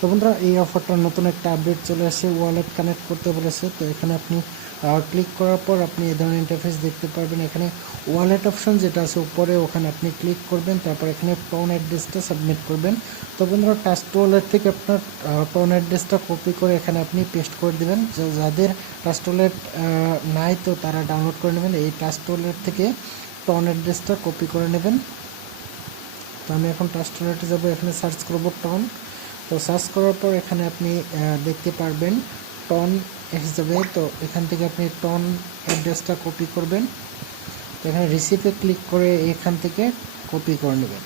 তো বন্ধুরা এই অফারটার নতুন একটা আপডেট চলে আসে, ওয়ালেট কানেক্ট করতে বলেছে। তো এখানে আপনি ক্লিক করার পর আপনি এই ধরনের ইন্টারফেস দেখতে পারবেন। এখানে ওয়ালেট অপশন যেটা আছে উপরে, ওখানে আপনি ক্লিক করবেন, তারপর এখানে টন অ্যাড্রেসটা সাবমিট করবেন। তো বন্ধুরা ট্রাস্ট ওয়ালেট থেকে আপনার টন অ্যাড্রেসটা কপি করে এখানে আপনি পেস্ট করে দেবেন। যাদের ট্রাস্ট ওয়ালেট নাই তো তারা ডাউনলোড করে নেবেন। এই ট্রাস্ট ওয়ালেট থেকে টন অ্যাড্রেসটা কপি করে নেবেন। তো আমি এখন ট্রাস্ট ওয়ালেটে যাবো, এখানে সার্চ করবো টন। তো সার্চ করার পর এখানে আপনি দেখতে পারবেন টন যাবে। তো এখান থেকে আপনি টন অ্যাড্রেসটা কপি করবেন। তো এখানে রিসিপে ক্লিক করে এখান থেকে কপি করে নেবেন।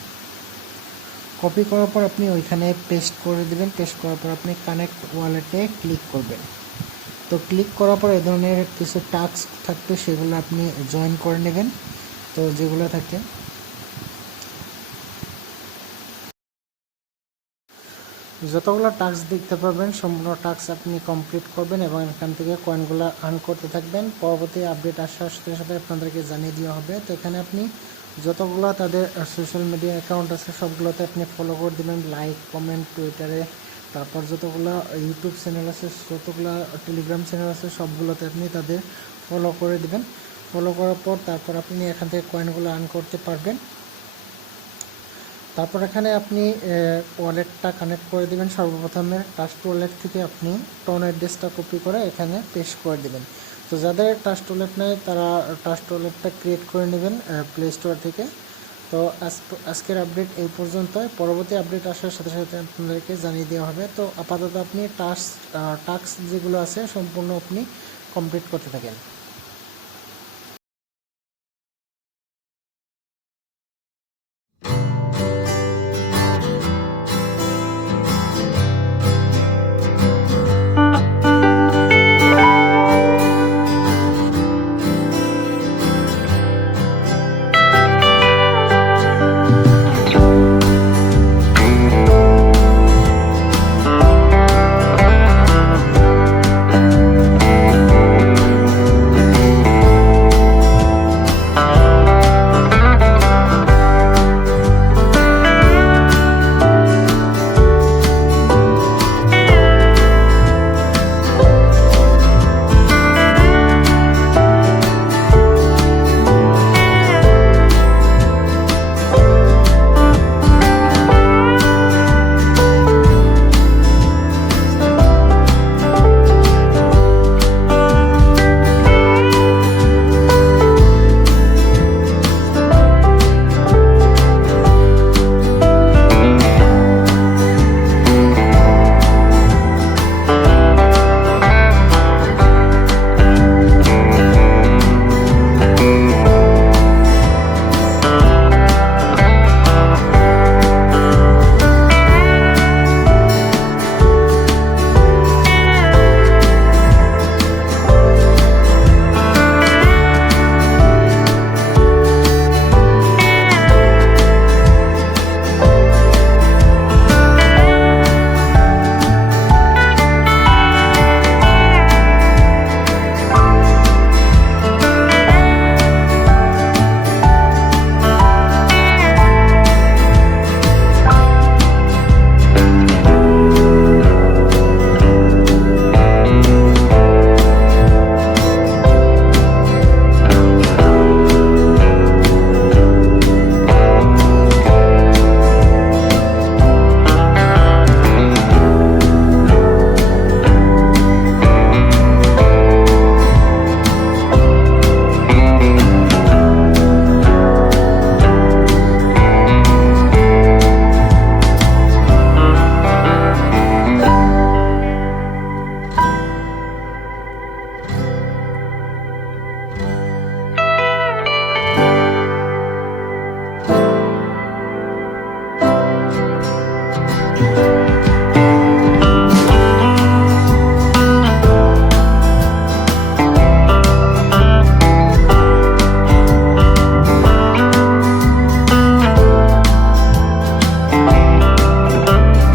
কপি করার পর আপনি ওইখানে পেস্ট করে দেবেন। পেস্ট করার পর আপনি কানেক্ট ওয়ালেটে ক্লিক করবেন। তো ক্লিক করার পর এই ধরনের কিছু টাস্ক থাকবে, সেগুলো আপনি জয়েন করে নেবেন। তো যেগুলো থাকে যতগুলো টাস্ক দেখতে পাবেন সম্পূর্ণ টাস্ক আপনি কমপ্লিট করবেন এবং এখান থেকে কয়েনগুলো আর্ন করতে থাকবেন। পরবর্তী আপডেট আসার সাথে সাথে আপনাদেরকে জানিয়ে দেওয়া হবে। তো এখানে আপনি যতগুলো তাদের সোশ্যাল মিডিয়া অ্যাকাউন্ট আছে সবগুলোতে আপনি ফলো করে দেবেন, লাইক কমেন্ট টুইটারে। তারপর যতগুলো ইউটিউব চ্যানেল আছে, যতগুলো টেলিগ্রাম চ্যানেল আছে সবগুলোতে আপনি তাদের ফলো করে দেবেন। ফলো করার পর তারপর আপনি এখান থেকে কয়েনগুলো আর্ন করতে পারবেন। তারপর এখানে আপনি ওয়ালেটটা কানেক্ট করে দেবেন। সর্বপ্রথমে ট্রাস্ট ওয়ালেট থেকে আপনি টন অ্যাড্রেসটা কপি করে এখানে পেস্ট করে দেবেন। তো যাদের ট্রাস্ট ওয়ালেট নেই তারা ট্রাস্ট ওয়ালেটটা ক্রিয়েট করে নেবেন প্লে স্টোর থেকে। তো আজকের আপডেট এই পর্যন্ত। পরবর্তী আপডেট আসার সাথে সাথে আপনাদেরকে জানিয়ে দেওয়া হবে। তো আপাতত আপনি টাস্ক যেগুলো আছে সম্পূর্ণ আপনি কমপ্লিট করতে থাকেন।